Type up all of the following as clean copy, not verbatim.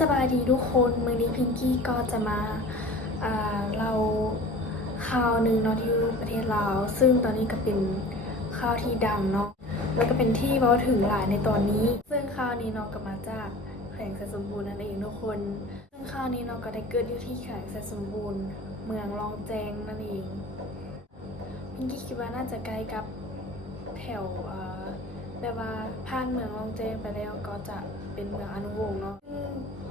สบายดีทุกคนมื้อนี้พิงกี้ก็จะมาเราข่าวหนึ่งเนาะที่ประเทศลาวซึ่งตอนนี้ก็เป็นข่าวที่ดังเนาะแล้วก็เป็นที่เว้าถึงหลายในตอนนี้ซึ่งข่าวนี้เนาะก็มาจากแขวงแสนสมบูรณ์นั่นเองทุกคนซึ่งข่าวนี้เนาะก็ได้เกิดอยู่ที่แขวงแสนสมบูรณ์เมืองรองแจงนั่นเองพิงกี้คิดว่าน่าจะใกล้กับแถวแบบว่าผ่านเมืองรองแจงไปแล้วก็จะเป็นเมืองอนุวงศ์เนาะ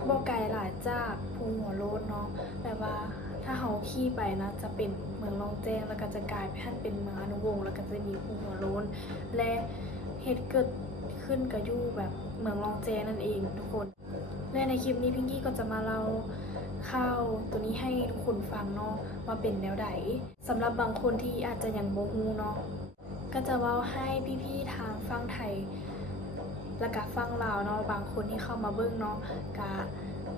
บ่ไกลหลายจากภูหัวโล้นเนาะแบบว่าถ้าเฮาขี่ไปนะจะเป็นเมืองรองแจ้งแล้วก็จะกลายไปเป็นเมืองอนุวงศ์แล้วก็จะมีภูหัวโล้นและเหตุเกิดขึ้นกับอยู่แบบเมืองรองแจ้งนั่นเองทุกคนและในคลิปนี้พิงกี้ก็จะมาเล่าข่าวตัวนี้ให้ทุกคนฟังเนาะว่าเป็นแนวใดสำหรับบางคนที่อาจจะยังบ่ฮู้เนาะก็จะเล่าให้พี่ๆทางฝั่งไทยแล้วก็ฟังลาวเนาะบางคนที่เข้ามาเบิ่งเนาะก็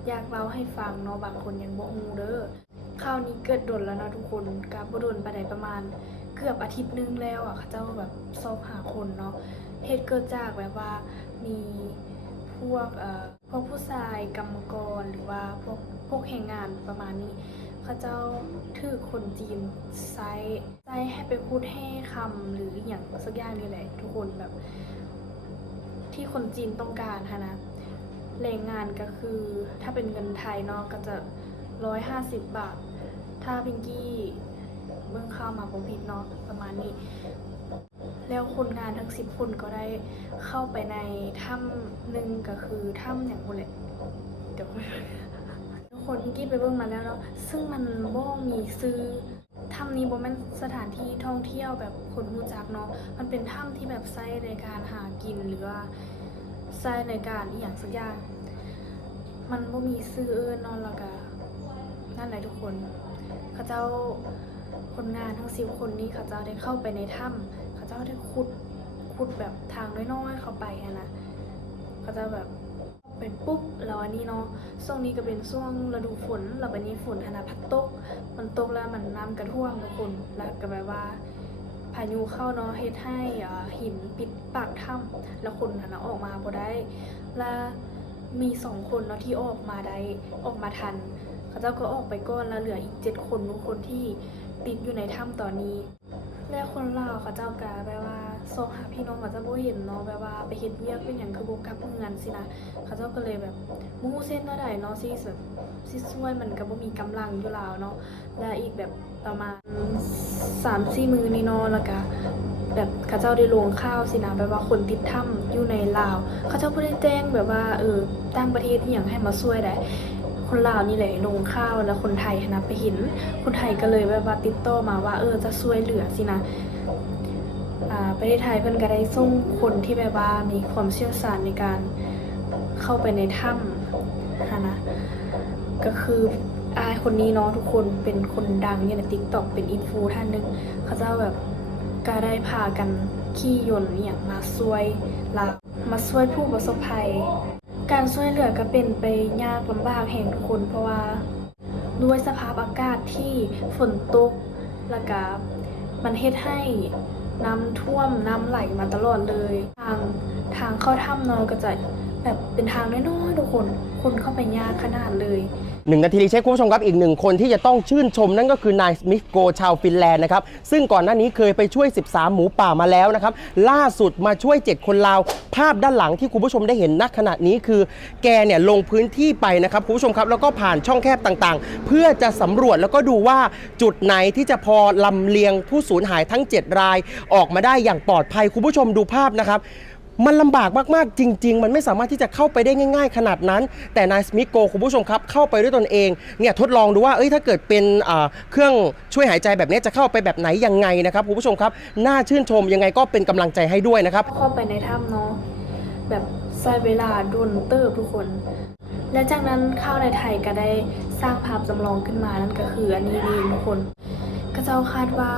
อยากเล่าให้ฟังเนาะบางคนยังบ่ฮู้เด้อข่าวนี้เกิดดนแล้วเนาะทุกคนก็บ่ดนปานใดประมาณเกือบอาทิตย์นึงแล้วอ่ะเขาเจ้าแบบสอบหาคนเนาะเหตุเกิดจากแบบว่ามีพวกผู้ชายกรรมกรหรือว่าพวกแรงงานประมาณนี้เขาเจ้าถือคนจีนใช้ให้ไปพูดให้คำหรืออย่างสักอย่างนี่แหละทุกคนแบบที่คนจีนต้องการนะแรงงานก็คือถ้าเป็นเงินไทยเนาะก็จะ150 บาทถ้าพิงกี้เบิ่งข่าวมาบ่ผิดเนาะประมาณนี้แล้วคนงานทั้ง10 คนก็ได้เข้าไปในถ้ำหนึ่งก็คือถ้ำอย่างบ่แหละเดี๋ยวทุกคนพิงกี้ไปเบิ่งมาแล้วเนาะซึ่งมันบ่มีซื้อถ้ำนี้บ่แม่นสถานที่ท่องเที่ยวแบบคนรู้จักเนาะมันเป็นถ้ำที่แบบใช้ในการหากินหรือว่าใช้ในการอีหยังสักอย่างมันบ่มีซื้อเนาะแล้วก็นั่นแหละทุกคนเขาเจ้าคนงานทั้ง10 คนนี้เขาเจ้าได้เข้าไปในถ้ำเขาเจ้าได้ขุดแบบทางน้อยๆเข้าไปนะเขาเจ้าแบบเป็นปุ๊บแล้วอันนี้เนาะช่วงนี้ก็เป็นช่วงฤดูฝนแล้ววันนี้ฝนพัดตกมันตกแล้วมันน้ำกระท่วมทุกคนแล้วก็แบบว่าพายุเข้าเนาะเฮ็ดให้หินปิดปากถ้ำแล้วคนออกมาบ่ได้และมี2 คนเนาะที่ออกมาได้ออกมาทันเขาเจ้าก็ออกไปก่อนแล้วเหลืออีก7 คนทุกคนที่ติดอยู่ในถ้ำตอนนี้และคนลาวเขาเจ้าก็แบบว่าโซหาพี่น้องเขาจะบ่เห็นเนาะแบบว่าไปเฮ็ดเวียกเป็นหยังคือบ่กลับเมืองสินะเขาเจ้าก็เลยแบบบ่ฮู้เส้นเท่าใดเนาะสิช่วยมันก็บ่มีกำลังอยู่ลาวเนาะและอีกแบบประมาณ 3-4 มื้อนี้เนาะแล้วก็แบบเขาเจ้าได้ลงข่าวสินะแบบว่าคนติดถ้ำอยู่ในลาวเขาเจ้าบ่ได้แจ้งแบบว่าต่างประเทศอีหยังให้มาช่วยได้คนลาวนี่แหละลงข่าวแล้วคนไทยนะไปเห็นคนไทยก็เลยแบบว่าติดต่อมาว่าจะช่วยเหลือสินะประเทศไทยเพิ่นก็ได้ส่งคนที่แบบว่ามีความเชี่ยวชาญในการเข้าไปในถ้ำนะก็คือคนนี้เนาะทุกคนเป็นคนดังใน TikTok เป็นอินฟูท่านนึงเขาเจ้าแบบก็ได้พากันขี่ยนต์อย่างมาช่วยผู้ประสบภัยการช่วยเหลือก็เป็นไปยากลำบากแห่งทุกคนเพราะว่าด้วยสภาพอากาศที่ฝนตกแล้วก็มันเฮ็ดให้น้ำท่วมน้ำไหลมาตลอดเลยทางเข้าถ้ำเนาะก็จะแบบเป็นทางน้อยๆทุกคนเข้าไปยากขนาดเลย1 นาทีรีเช็คคุณผู้ชมครับอีก1 คนที่จะต้องชื่นชมนั่นก็คือนายสมิธโกชาวฟินแลนด์นะครับซึ่งก่อนหน้านี้เคยไปช่วย13 หมูป่ามาแล้วนะครับล่าสุดมาช่วย7 คนลาวภาพด้านหลังที่คุณผู้ชมได้เห็นณขณะนี้คือแกเนี่ยลงพื้นที่ไปนะครับคุณผู้ชมครับแล้วก็ผ่านช่องแคบต่างๆเพื่อจะสำรวจแล้วก็ดูว่าจุดไหนที่จะพอลำเลียงผู้สูญหายทั้ง7 รายออกมาได้อย่างปลอดภัยคุณผู้ชมดูภาพนะครับมันลำบากมากๆจริงๆมันไม่สามารถที่จะเข้าไปได้ง่ายๆขนาดนั้นแต่นายสมิธโกคุณผู้ชมครับเข้าไปด้วยตนเองเนี่ยทดลองดูว่าถ้าเกิดเป็นเครื่องช่วยหายใจแบบนี้จะเข้าไปแบบไหนยังไงนะครับคุณผู้ชมครับน่าชื่นชมยังไงก็เป็นกำลังใจให้ด้วยนะครับเข้าไปในถ้ำเนาะแบบใช้เวลาโดนเติบทุกคนและจากนั้นข้าวในไทยก็ได้สร้างภาพจำลองขึ้นมานั่นก็คืออันนี้นี่ทุกคนก็เจ้าคาดว่า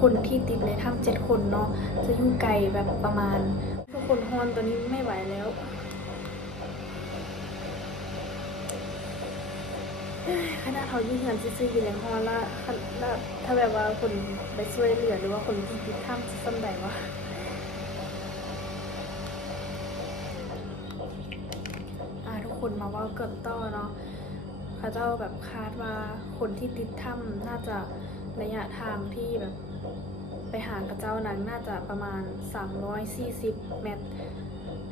คนที่ติดในถ้ำ7 คนเนาะจะอยู่ไกลแบบประมาณทุกคนฮอนตัวนี้ไม่ไหวแล้วขนาดเขายิ่งเงินซื้ออยู่ในฮอนละถ้าแบบว่าคนไปช่วยเหลือหรือว่าคนที่ติดถ้ำจะสำใดวะทุกคน คนมาเว่าเกิดต่อเนาะเขาเจ้าแบบคาดว่าคนที่ติดถ้ำน่าจะระยะทางที่แบบไปหากระเจ้านั้นน่าจะประมาณ340เมตร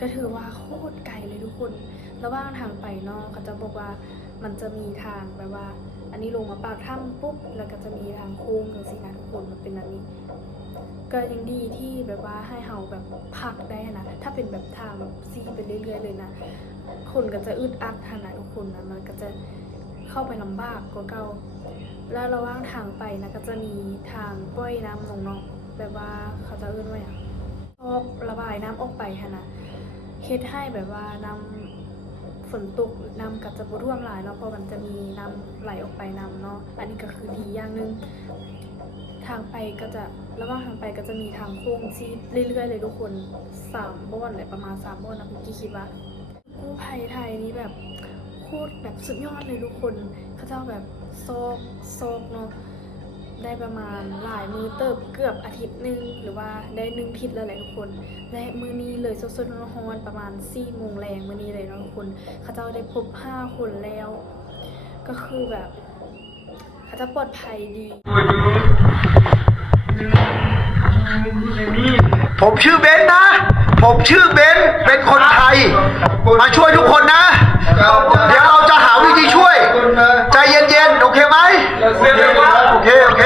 ก็ถือว่าโคตรไกลเลยทุกคนระหว่างทางไปเนาะเขาจะบอกว่ามันจะมีทางแบบว่าอันนี้ลงมาปากถ้ำปุ๊บแล้วก็จะมีทางโค้งจังซี่นะทุกคนมันเป็นอันนี้ก็ยังดีที่แบบว่าให้เฮาแบบพักได้นะถ้าเป็นแบบทางแบบซีไปเรื่อยๆเลยนะคนก็จะอึดอัดนะทุกคนนะมันก็จะเข้าไปลำบากกว่าเก่าแล้วระหว่างทางไปนะก็จะมีทางปล่อยน้ำลงเนาะแบบว่าเขาจะเอื้อนว่าอย่างออกระบายน้ำออกไปนะเฮ็ดให้แบบว่าน้ำฝนตกน้ำก็จะบ่ท่วมหลายเนาะเพราะมันจะมีน้ำไหลออกไปน้ำเนาะอันนี้ก็คือดีอย่างนึงทางไปก็จะระหว่างทางไปก็จะมีทางโค้งซีเรื่อยๆเลยทุกคน3บ้านเลยประมาณ3บ้านนะคุณกี้คิดว่ากู้ภัยไทยนี่แบบโคตรแบบสุดยอดเลยทุกคนเขาเจ้าแบบโซกเนาะได้ประมาณหลายมือเติบเกือบอาทิตย์นึงหรือว่าได้1อาทิตย์แล้วแหละทุกคนและมื้อนี้เลยสดๆร้อนๆประมาณ4 โมงแรงมื้อนี้เลยเนาะทุกคนเขาเจ้าได้พบ5 คนแล้วก็คือแบบเขาจะปลอดภัยดี ผมชื่อเบนซ์นะ ผมชื่อเบนซ์เป็นคนไทย มาช่วยทุกคนนะ เดี๋ยวเราจะหาวิธีช่วย ใจเย็นๆ โอเคไหมโอเคโอเค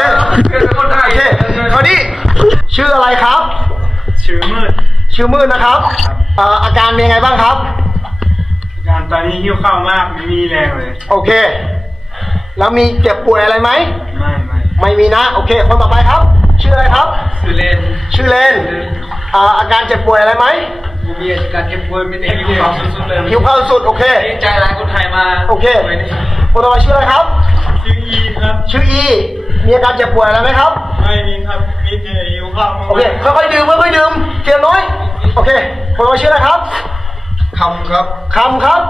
คราวนี้ชื่ออะไรครับ ชื่อมืด ชื่อมืดนะครับ อาการเป็นยังไงบ้างครับ การตอนนี้หิวข้าวมากไม่มีแรงเลย โอเค แล้วมีเจ็บป่วยอะไรไหม ไม่ ไม่มีนะ โอเค คนต่อไปครับ ชื่ออะไรครับ ชื่อเล่น ชื่อเลนอาการเจ็บป่วยอะไรไหม มีอาการเจ็บป่วยไม่ได้หิวข้าวสุดๆเลย หิวข้าวสุด โอเค ดีใจหลายคนไทยมา โอเค คนต่อไปชื่ออะไรครับ ชื่ออีครับ ชื่ออี มีอาการเจ็บป่วยอะไรไหมครับ ไม่มีครับมีแต่หิวข้าวมาก โอเค ค่อยๆดื่มเทียมน้อย โอเค คนต่อไปชื่ออะไรครับ คำครับ คำครับ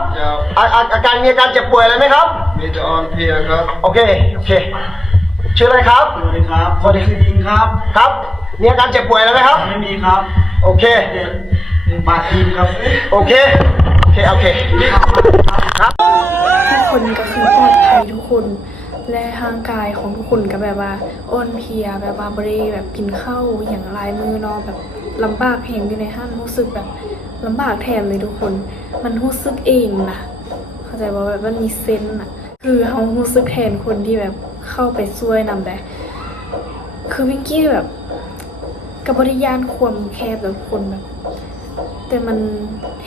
อาการมีอาการเจ็บป่วยอะไรไหมครับ มีแต่อ่อนเพลียครับ โอเค ชื่ออะไรครับ สวัสดีครับ สวัสดี ชื่อยิงครับ ครับ มีอาการเจ็บป่วยอะไรไหมครับ ไม่มีครับ โอเค บาดทีมครับ โอเค ครับ ทุกคนก็คือปลอดภัยทุกคนและร่างกายของทุกคนก็แบบว่าอ่อนเพลียแบบว่าบริแบบกินข้าวอย่างลายมือเนาะแบบลำบากแหงอยู่ในห้างรู้สึกแบบลำบากแทนเลยทุกคนมันรู้สึกเองนะเข้าใจว่าแบบมันมีเซนส์อะคือเขารู้สึกแทนคนที่แบบเข้าไปช่วยนำได้คือวิงกี้แบบกับบริยานความแคบแบบคนแบบแต่มัน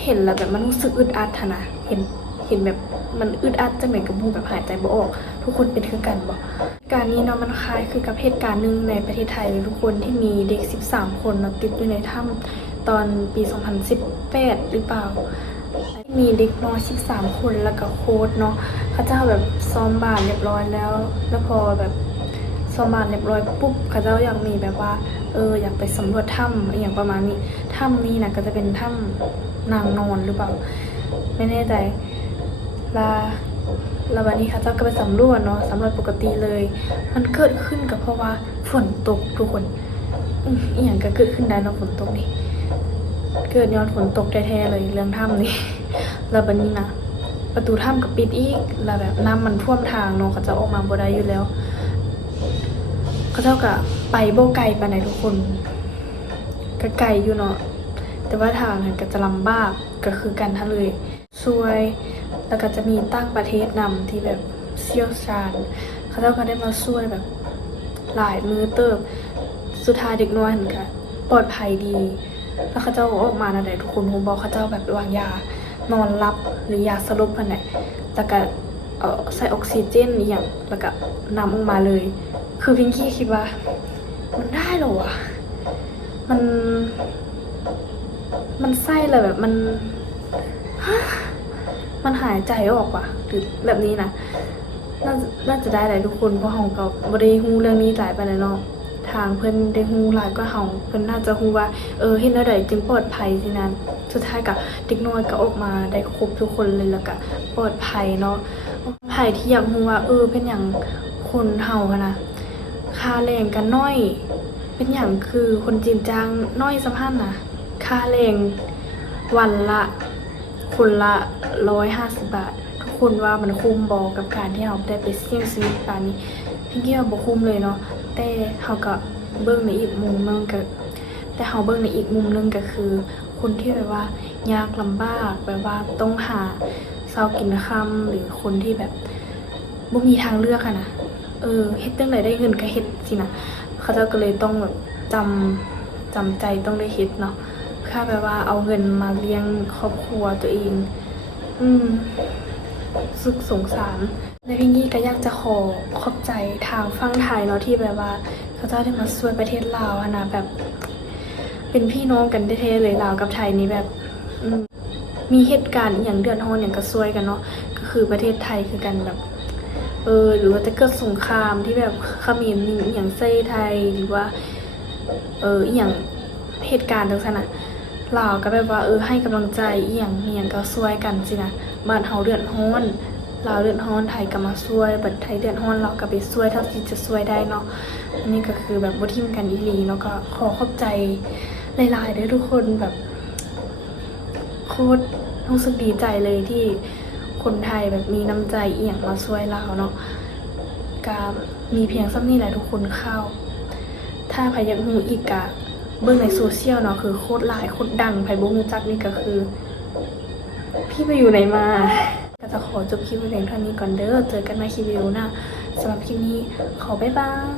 เห็นแล้วแบบมันรู้สึกอึดอัดนะเห็นแบบมันอึดอัดจะเหมือนกับมูแบบหายใจบ่ออกทุกคนเป็นคือกันบอกการนี้เนาะมันคล้ายคือกับเหตุการณ์หนึ่งในประเทศไทยทุกคนที่มีเด็ก13 คนเนาะติดอยู่ในถ้ำตอนปี 2018 หรือเปล่ามีเด็กน้อย13 คนแล้วก็โค้ชเนาะเขาเจ้าแบบซ้อมบาสเรียบร้อยแล้วพอแบบซ้อมบาสเรียบร้อยปุ๊บเขาเจ้าอยากมีแบบว่าอยากไปสำรวจถ้ำอย่างประมาณนี้ถ้ำนี้นะก็จะเป็นถ้ำนางนอนหรือเปล่าไม่แน่ใจแล้ววันนี้ค่ะเจ้าก็ไปสำรวจเนาะสำรวจปกติเลยมันเกิดขึ้นก็เพราะว่าฝนตกทุกคนอีหยังก็เกิดขึ้นได้เนาะฝนตกนี่เกิดย้อนฝนตกแท้ๆเลยเรื่องถ้ำนี่แล้ววันนี้นะประตูถ้ำก็ปิดอีกแล้วแบบน้ำมันท่วมทางเนาะเขาจะออกมาบ่ได้อยู่แล้วเขาเจ้าก็ไปโบไกลไปไหนทุกคนก็ไกลอยู่เนาะแต่ว่าทางมันก็จะลำบากก็คือกันทะเลยช่วยแล้วก็จะมีตั้งประเทศนำที่แบบเชี่ยวชาญเขาเจ้าก็ได้มาช่วยแบบหลายมือเติบสุดท้ายเด็กน้อยเหมือนกันปลอดภัยดีแล้วเขาเจ้าออกมาในไหนทุกคนผมบอกเขาเจ้าแบบวางยานอนรับหรือยาสลบอันไหนแล้วก็ใส่ออกซิเจนอย่างแล้วก็นำออกมาเลยคือพิงกี้คิดว่ามันได้เหรอวะมันไส้เลยแบบมันหายใจออกว่ะหรือแบบนี้นะน่าจะได้หลายทุกคนเพราะเขาก็บ่ได้ฮู้เรื่องนี้หลายไปแล้วเนาะทางเพิ่นได้ฮู้หลายก็เฮาเพิ่นน่าจะฮู้ว่าเฮ็ดได้จึงปลอดภัยสินั้นสุดท้ายก็เด็กน้อยก็ออกมาได้ครบทุกคนเลยแล้วก็ปลอดภัยเนาะภัยที่อยากฮู้ว่าเป็นหยังคนเฮาอะนะค่าแรงกันน้อยเป็นหยังคือคนจีนจ้างน้อยสำคัญนะค่าแรงวันละ คนละ150 บาททุกคนว่ามันคุ้มบอกับการที่เราได้ไปเสี่ยงชีวิตปานนี้พี่กี้ว่าบ่คุ้มเลยเนาะแต่เขาก็เบิ่งในอีกมุมนึงก็แต่เขาเบิ่งในอีกมุมนึงก็คือ คนที่แบบว่ายากลำบากแบบว่าต้องหาเช้ากินค่ำหรือคนที่แบบบ่มีทางเลือกอะนะเฮ็ดจังไดได้เงินก็เฮ็ดสินะเขาเจ้าก็เลยต้องแบบจำใจต้องได้เฮ็ดเนาะเพื่อแบบว่าเอาเงินมาเลี้ยงครอบครัวตัวเองสึกสงสารและพี่งี้ก็อยากจะขอบใจทางฝั่งไทยเนาะที่แบบว่าเขาเจ้าได้มาช่วยประเทศลาวอะนะแบบเป็นพี่น้องกันแท้ๆเลยลาวกับไทยนี่แบบมีเหตุการณ์อย่างเดือดร้อนอย่างก็ช่วยกันเนาะก็คือประเทศไทยคือกันแบบหรือว่าจะเกิดสงครามที่แบบเขมรอย่างเซ่ไทยหรือว่าอย่างเหตุการณ์ต่างๆนะลาวก็แบบว่าให้กำลังใจอย่างก็ช่วยกันสินะบ้านเฮาเดือดร้อนลาวเดือดร้อนไทยก็มาช่วยบัดไทยเดือดร้อนเราก็ไปช่วยเท่าที่จะช่วยได้เนาะอันนี้ก็คือแบบบ่ทิ่มกันอีหลีเนาะก็ขอขอบใจหลายๆด้วยทุกคนแบบโคตรรู้สึกดีใจเลยที่คนไทยแบบมีน้ำใจมาช่วยเราเนาะก็มีเพียงซ้ำนี่แหละทุกคนเข้าถ้าใครอยากรู้อีกอะเบิ่งในโซเชียลเนาะคือโคตรหลายโคตรดังใครบ่รู้จักนี่ก็คือพี่ไปอยู่ไหนมาก็จะขอจบคลิปไว้เพียงเท่านี้ก่อนเด้อเจอกันในคลิปวิดีโอหน้าสำหรับคลิปนี้ขอบ๊ายบาย